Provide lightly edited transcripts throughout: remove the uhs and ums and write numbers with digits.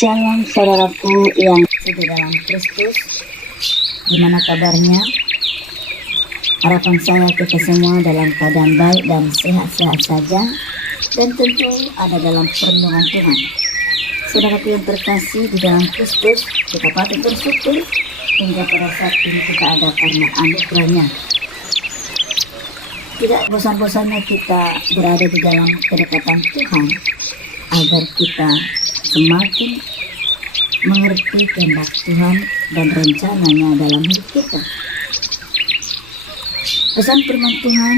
Shalom saudaraku yang di dalam Kristus. Gimana kabarnya? Harapan saya kita semua dalam keadaan baik dan sehat-sehat saja, dan tentu ada dalam perlindungan Tuhan. Saudaraku yang terkasih di dalam Kristus, kita patut bersyukur hingga pada saat ini kita ada karena anugerahnya. Tidak bosan-bosannya kita berada di dalam kedekatan Tuhan, agar kita semakin mengerti kehendak Tuhan dan rencananya dalam hidup kita. Pesan firman Tuhan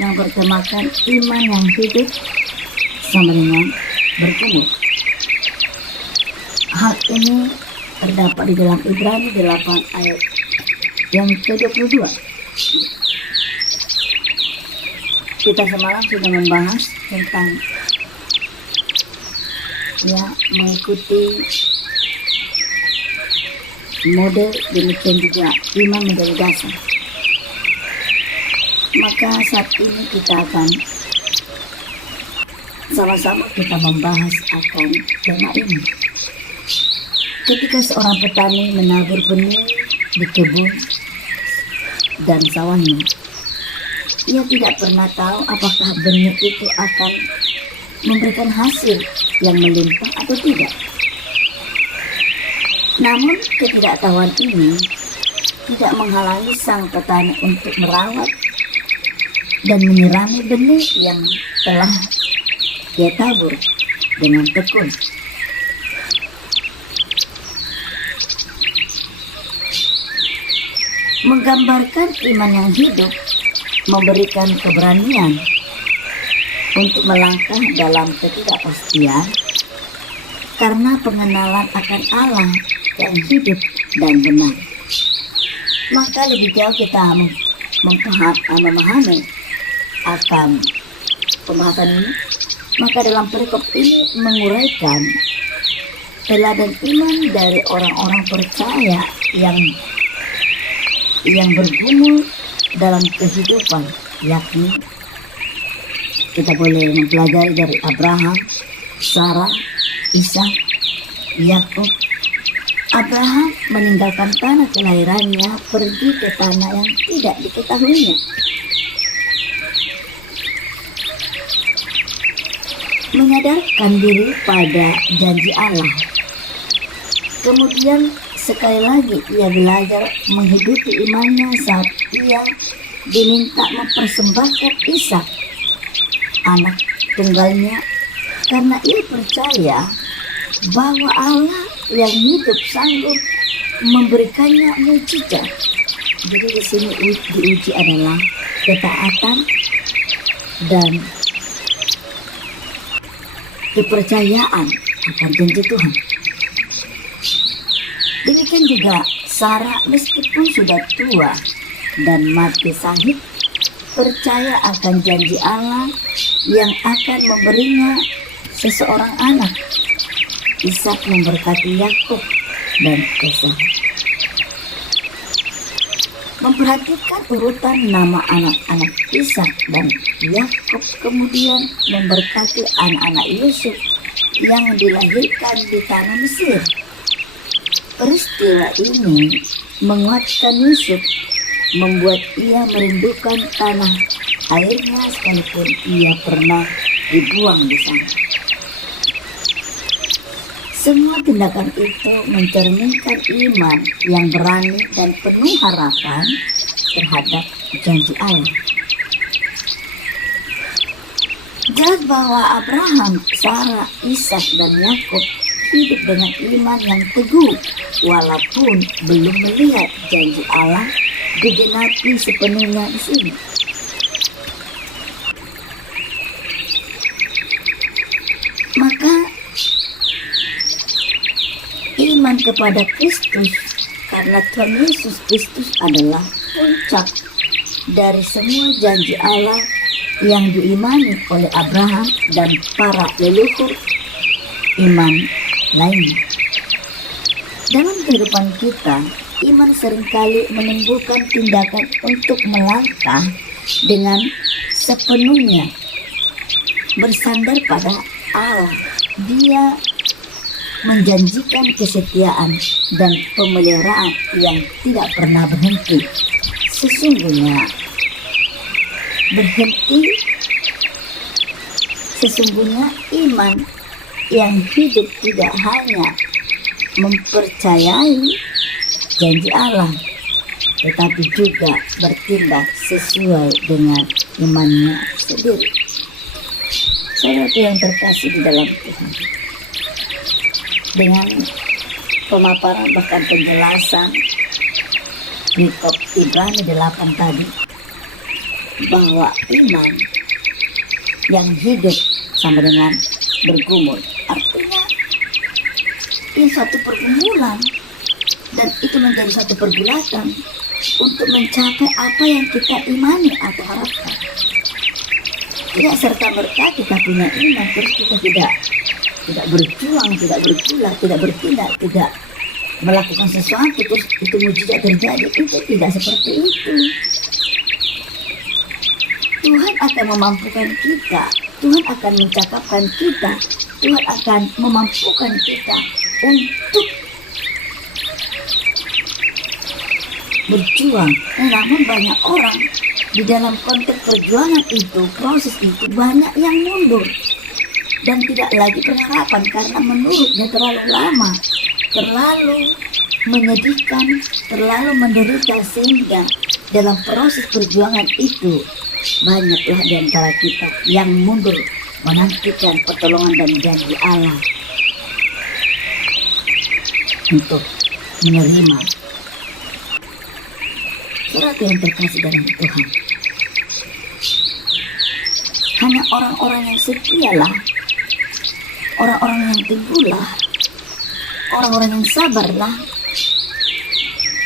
yang bertemakan iman yang hidup sama dengan bertumbuh. Hal ini terdapat di dalam Ibrani 8 ayat yang ke-22. Kita semalam sudah membahas tentang mengikuti model, demikian juga iman menjadi dasar. Maka saat ini kita akan sama-sama kita membahas akan tema ini. Ketika seorang petani menabur benih di kebun dan sawahnya, ia tidak pernah tahu apakah benih itu akan memberikan hasil yang melimpah atau tidak. Namun ketidaktahuan ini tidak menghalangi sang petani untuk merawat dan menyirami benih yang telah dia tabur dengan tekun. Menggambarkan iman yang hidup memberikan keberanian untuk melangkah dalam ketidakpastian karena pengenalan akan Allah yang hidup dan benar. Maka lebih jauh kita memahami akan pembahasan ini, maka dalam perikop ini menguraikan teladan iman dari orang-orang percaya yang bergumul dalam kehidupan, yakni kita boleh mempelajari dari Abraham, Sarah, Ishak, Yakub. Abraham meninggalkan tanah kelahirannya, pergi ke tanah yang tidak diketahuinya. Menyadarkan diri pada janji Allah. Kemudian sekali lagi ia belajar menghidupi imannya saat ia diminta mempersembahkan Ishak, anak tunggalnya, karena ia percaya bahwa Allah yang hidup sanggup memberikannya mukjizat. Jadi di sini diuji adalah ketaatan dan kepercayaan akan janji Tuhan. Demikian juga Sarah, meskipun sudah tua dan mati syahid, percaya akan janji Allah yang akan memberinya seseorang anak. Ishak memberkati Yakub dan Esau. Memperhatikan urutan nama anak-anak Ishak dan Yakub, kemudian memberkati anak-anak Yusuf yang dilahirkan di tanah Mesir. Peristiwa ini menguatkan Yusuf, membuat ia merindukan tanah airnya sekalipun ia pernah dibuang di sana. Semua tindakan itu mencerminkan iman yang berani dan penuh harapan terhadap janji Allah. Jelas bahwa Abraham, Sarah, Ishak, dan Yakub hidup dengan iman yang teguh walaupun belum melihat janji Allah digenapi sepenuhnya di sini. Maka iman kepada Kristus karena Tuhan Yesus Kristus adalah puncak dari semua janji Allah yang diimani oleh Abraham dan para leluhur iman lainnya. Dalam kehidupan kita, iman seringkali menimbulkan tindakan untuk melangkah dengan sepenuhnya bersandar pada Allah. Dia menjanjikan kesetiaan dan pemeliharaan yang tidak pernah berhenti. Sesungguhnya iman yang hidup tidak hanya mempercayai janji Allah, tetapi juga bertindak sesuai dengan imannya sendiri. Saudara yang terkasih di dalam Tuhan, dengan pemaparan bahkan penjelasan kitab Ibrani 8 tadi, bahwa iman yang hidup sama dengan bergumul, artinya ini suatu pergumulan, dan itu menjadi suatu pergulatan untuk mencapai apa yang kita imani atau harapkan. Tidak serta-merta kita punya iman terus kita tidak berjuang, tidak bergulat, tidak bertindak, tidak melakukan sesuatu terus itu mujizat terjadi. Itu tidak seperti itu. Tuhan akan memampukan kita, Tuhan akan mencakapkan kita, Tuhan akan memampukan kita untuk berjuang. Namun banyak orang di dalam konteks perjuangan itu, proses itu, banyak yang mundur dan tidak lagi berharapan karena menurutnya terlalu lama, terlalu menyedihkan, terlalu menderita, sehingga dalam proses perjuangan itu banyaklah di antara kita yang mundur menantikan pertolongan dan janji Allah untuk menerima. Saudara yang terkasih dalam Tuhan, hanya orang-orang yang setialah, orang-orang yang teguhlah, orang-orang yang sabarlah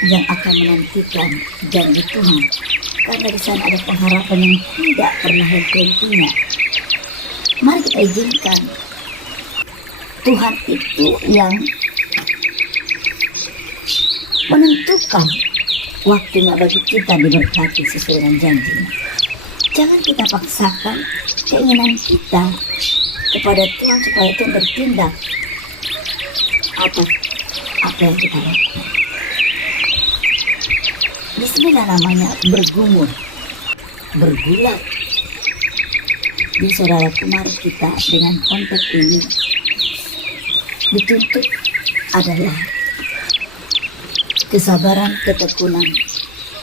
yang akan menantikan janji Tuhan, karena di sana ada pengharapan yang tidak pernah henti-hentinya. Mari kita izinkan Tuhan itu yang menentukan waktunya bagi kita diberkati sesuai dengan janjinya. Jangan kita paksakan keinginan kita kepada Tuhan supaya Tuhan bertindak atas apa yang kita lakukan. Bismillah namanya bergumul, bergulat. Di saudaraku, mari kita dengan konteks ini dituntut adalah kesabaran, ketekunan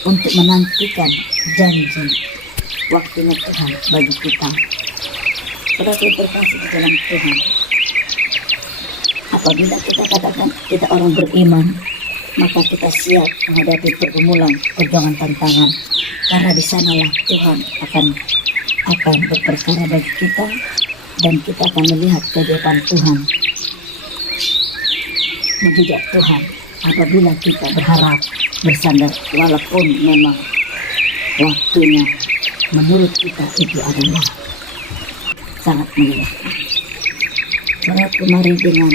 untuk menantikan janji waktunya Tuhan bagi kita. Saudara terkasih di dalam Tuhan, apabila kita katakan kita orang beriman, maka kita siap menghadapi pergumulan, perjuangan, tantangan, karena di sanalah Tuhan akan berperkara bagi kita, dan kita akan melihat keajaiban Tuhan, mujizat Tuhan apabila kita berharap bersandar, walaupun memang waktunya menurut kita itu adalah sangat melelahkan. Saudara, kemari dengan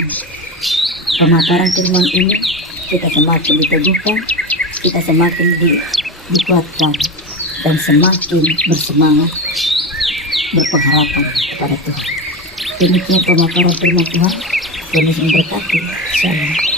pemaparan firman ini kita semakin diteguhkan, kita semakin dikuatkan, dan semakin bersemangat, berpengharapan kepada Tuhan. Demikian pemaparan firman Tuhan. Tuhan memberkati. Shalom.